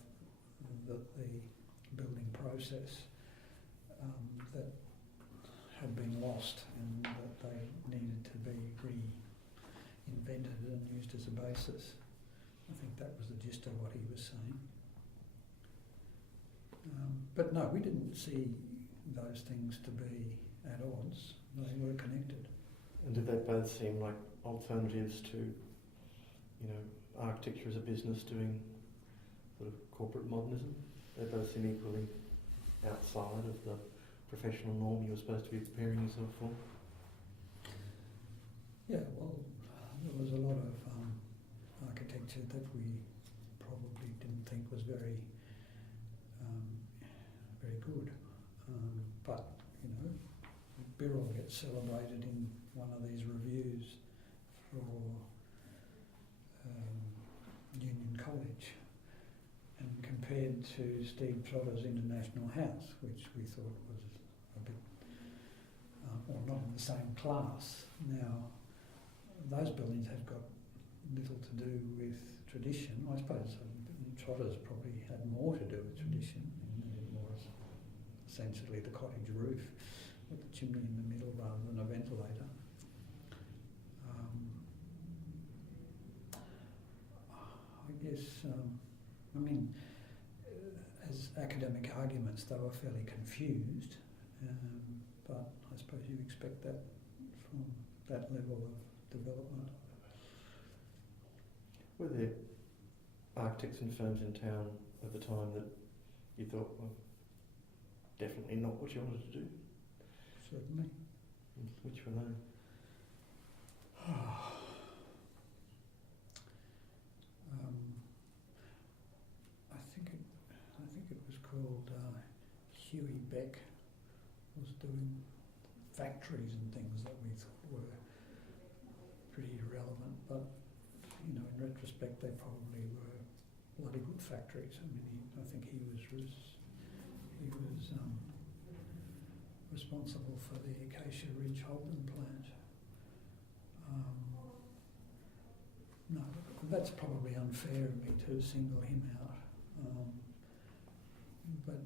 the building process that had been lost, and that they needed to be reinvented and used as a basis. I think that was the gist of what he was saying. But no, we didn't see those things to be at odds. They were connected. And did they both seem like alternatives to, architecture as a business doing sort of corporate modernism? They both seem equally outside of the professional norm you were supposed to be preparing yourself for? Yeah, well, there was a lot of architecture that we probably didn't think was very good. But, Birrell gets celebrated in one of these reviews for Union College, and compared to Steve Trotter's International House, which we thought was a bit, or not in the same class. Now, those buildings have got little to do with tradition. I suppose Trotter's probably had more to do with tradition, and it was essentially the cottage roof with the chimney in the middle rather than a ventilator. I guess, as academic arguments, they were fairly confused, but I suppose you expect that from that level of development. Were there architects and firms in town at the time that you thought, well, definitely not what you wanted to do? Certainly. Which were they? I think it was called Huey Beck was doing factories and things that we thought were pretty irrelevant, but in retrospect they probably were bloody good factories. I think he was responsible for the Acacia Ridge Holden plant. No, that's probably unfair of me to single him out. But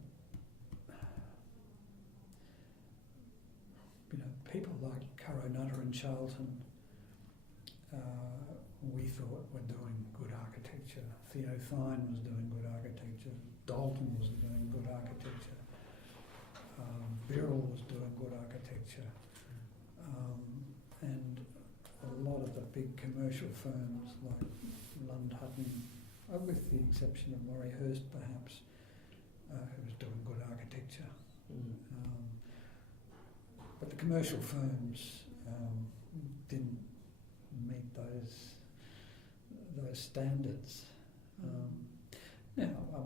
people like Curro Nutter and Charlton, we thought were doing good architecture. Theo Thine was doing good architecture. Dalton was doing good architecture. Birrell was doing good architecture. And a lot of the big commercial firms like Lund Hutton, with the exception of Murray Hurst perhaps, who was doing good architecture. But the commercial firms didn't meet those standards. Now, I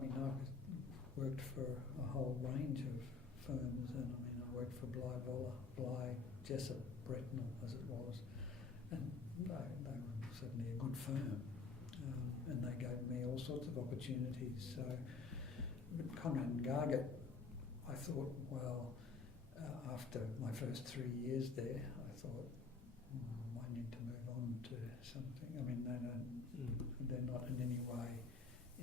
worked for a whole range of firms, and I worked for Bly, Jessup, Bretnell as it was, and they were certainly a good firm, and they gave me all sorts of opportunities. So, with Conrad and Gargett, I thought, well, after my first 3 years there, I thought, I need to move on to something. They're not in any way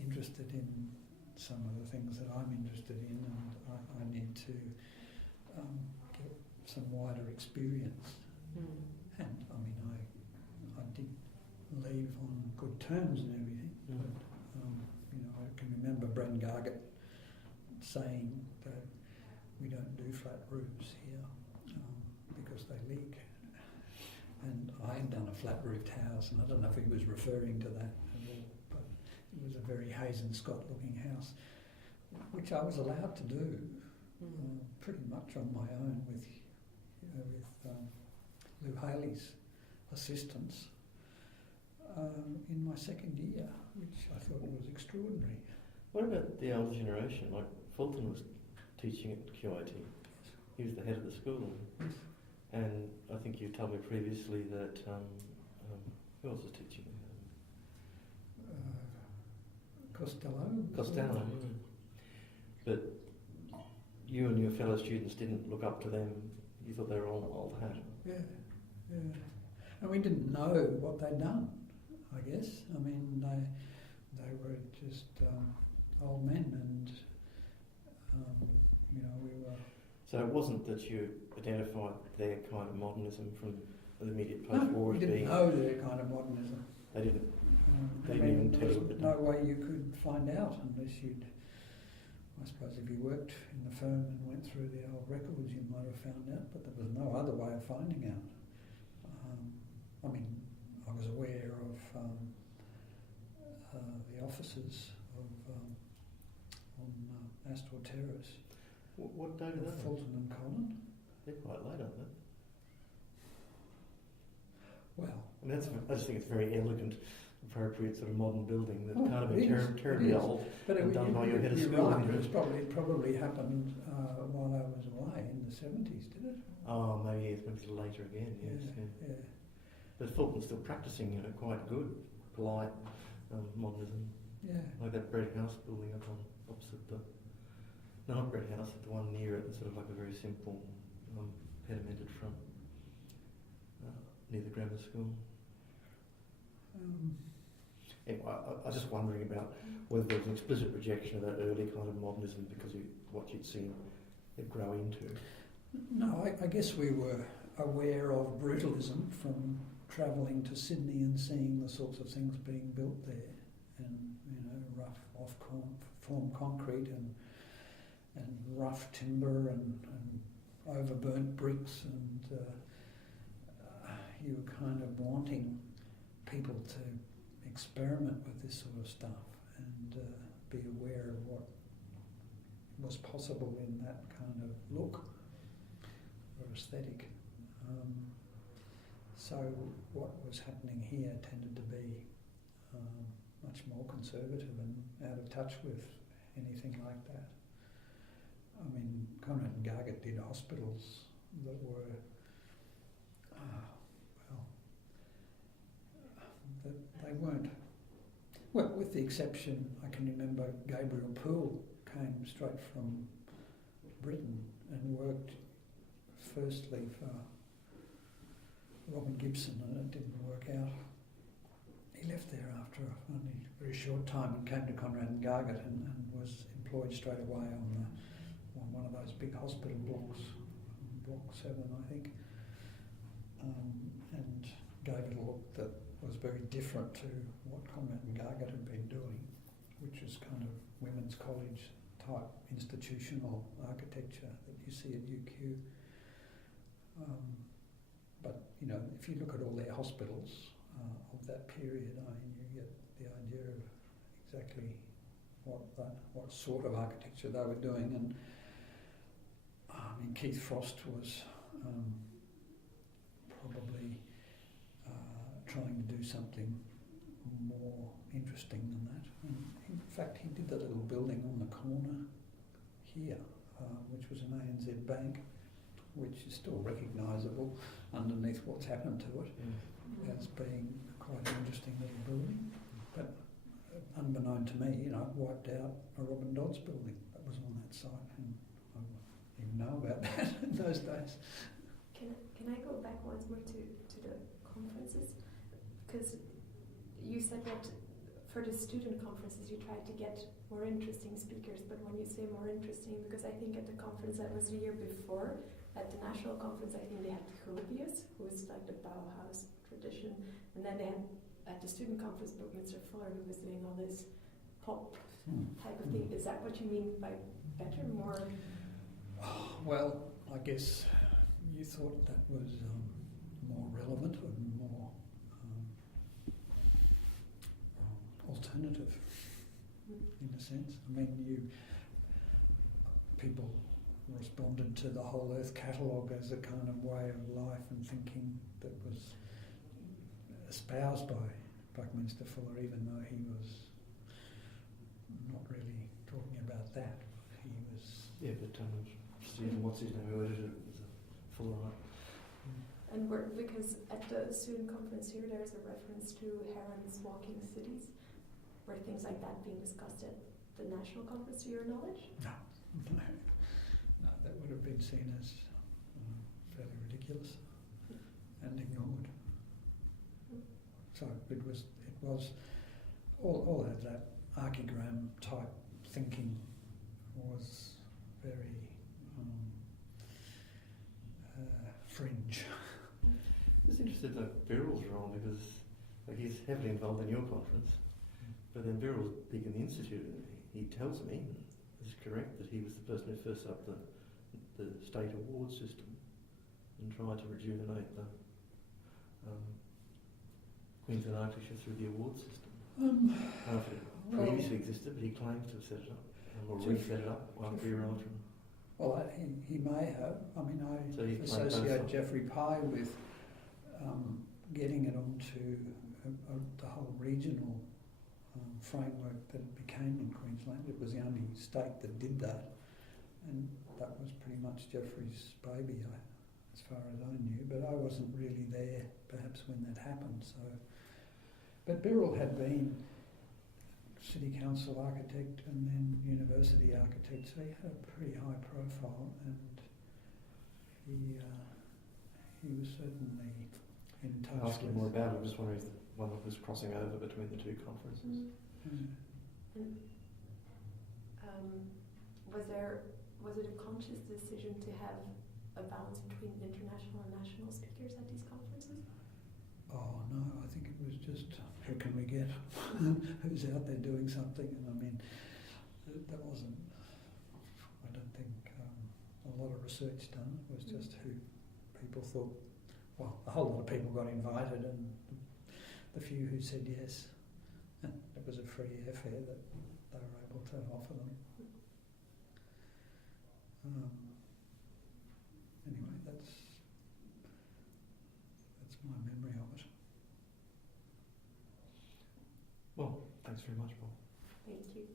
interested in some of the things that I'm interested in, and I need to get some wider experience. And I did leave on good terms and everything, but I can remember Bren Gargett saying that we don't do flat roofs here because they leak. And I had done a flat-roofed house, and I don't know if he was referring to that at all, but it was a very Hazen Scott-looking house, which I was allowed to do pretty much on my own with Lou Haley's assistance in my second year, which I thought was extraordinary. What about the older generation? Like Fulton was teaching at QIT. He was the head of the school. Yes. And I think you told me previously that who else was teaching? Costello. But you and your fellow students didn't look up to them. You thought they were all old hat. Yeah. And we didn't know what they'd done, I guess. They were just old men, and we were. So it wasn't that you identified their kind of modernism from the immediate post-war as being... We didn't know their kind of modernism. They didn't. They didn't even tell you. There was no way you could find out unless you'd. I suppose if you worked in the firm and went through the old records, you might have found out. But there was no other way of finding out. I was aware of the offices of on Astor Terrace. What date are they? Fulton and Collin. They're quite late, aren't they? Well, I just think it's a very elegant, appropriate sort of modern building that can't have been it terribly is. old. But and done by your head of school. Right. It probably happened while I was away in the 70s, did it? Oh, maybe it's maybe later again. Yes. Yeah. But Fulton's still practising, quite good, polite modernism. Yeah. Like that Bread House building up on opposite the. No, not Bread House, the one near it. It's sort of like a very simple, pedimented front near the grammar school. Anyway, I was just wondering about whether there was an explicit rejection of that early kind of modernism because of what you'd seen it grow into? No, I guess we were aware of brutalism from travelling to Sydney and seeing the sorts of things being built there, and rough off-form concrete and rough timber and overburnt bricks, and you were kind of wanting people to experiment with this sort of stuff and be aware of what was possible in that kind of look or aesthetic. So what was happening here tended to be much more conservative and out of touch with anything like that. I mean, Conrad and Gargett did hospitals that were, they weren't, well, with the exception, I can remember Gabriel Poole came straight from Britain and worked firstly for Robin Gibson, and it didn't work out. He left there after only a very short time and came to Conrad and Gargett and was employed straight away on one of those big hospital blocks, Block 7, I think, and gave it a look that was very different to what Conrad and Gargett had been doing, which is kind of women's college type institutional architecture that you see at UQ. But if you look at all their hospitals of that period, I mean, you get the idea of exactly what sort of architecture they were doing. And Keith Frost was probably trying to do something more interesting than that. And in fact, he did that little building on the corner here, which was an ANZ bank, which is still recognisable underneath what's happened to it as being quite an interesting little building. But unbeknown to me, wiped out a Robin Dodds building that was on that site, and I didn't even know about that in those days. Can I go back once more to the conferences? Because you said that for the student conferences you tried to get more interesting speakers, but when you say more interesting, because I think at the conference that was the year before, at the national conference, I think they had Gropius, who is like the Bauhaus tradition, and then they had at the student conference Buckminster Fuller, who was doing all this pop type of thing. Is that what you mean by better, more? Well, I guess you thought that was more relevant and more alternative in a sense. I mean, people responded to the Whole Earth catalogue as a kind of way of life and thinking that was espoused by Buckminster Fuller, even though he was not really talking about that. He was... Yeah, but Stephen, what's his name, who edited it, was a Fullerite. And because at the student conference here, there's a reference to Heron's Walking Cities. Were things like that being discussed at the national conference, to your knowledge? No, that would have been seen as fairly ridiculous and ignored. So it was all of that archigram type thinking was very fringe. I was interested in Birrell's role because he's heavily involved in your conference, but then Birrell's big in the Institute. He tells me, this is correct, that he was the person who first set up the state award system and tried to rejuvenate the Queensland architecture through the award system. I don't know if it previously existed, but he claims to have set it up, or reset it up after your ultra. Well, he may have. I mean, I associate Geoffrey Pye with getting it onto the whole regional framework that it became in Queensland. It was the only state that did that, and that was pretty much Geoffrey's baby, as far as I knew. But I wasn't really there, perhaps, when that happened. So, but Birrell had been City Council architect and then university architect, so he had a pretty high profile, and he was certainly in touch. I'll ask you more about it. I was wondering if one was crossing over between the two conferences. Was there was it a conscious decision to have a balance between international and national speakers at these conferences? Oh no, I think it was just who can we get? Who's out there doing something? And I mean, that wasn't. I don't think a lot of research done. It was just who people thought. Well, a whole lot of people got invited, and the few who said yes, and it was a free airfare that they were able to offer them. Anyway, that's my memory of it. Well, thanks very much, Paul. Thank you.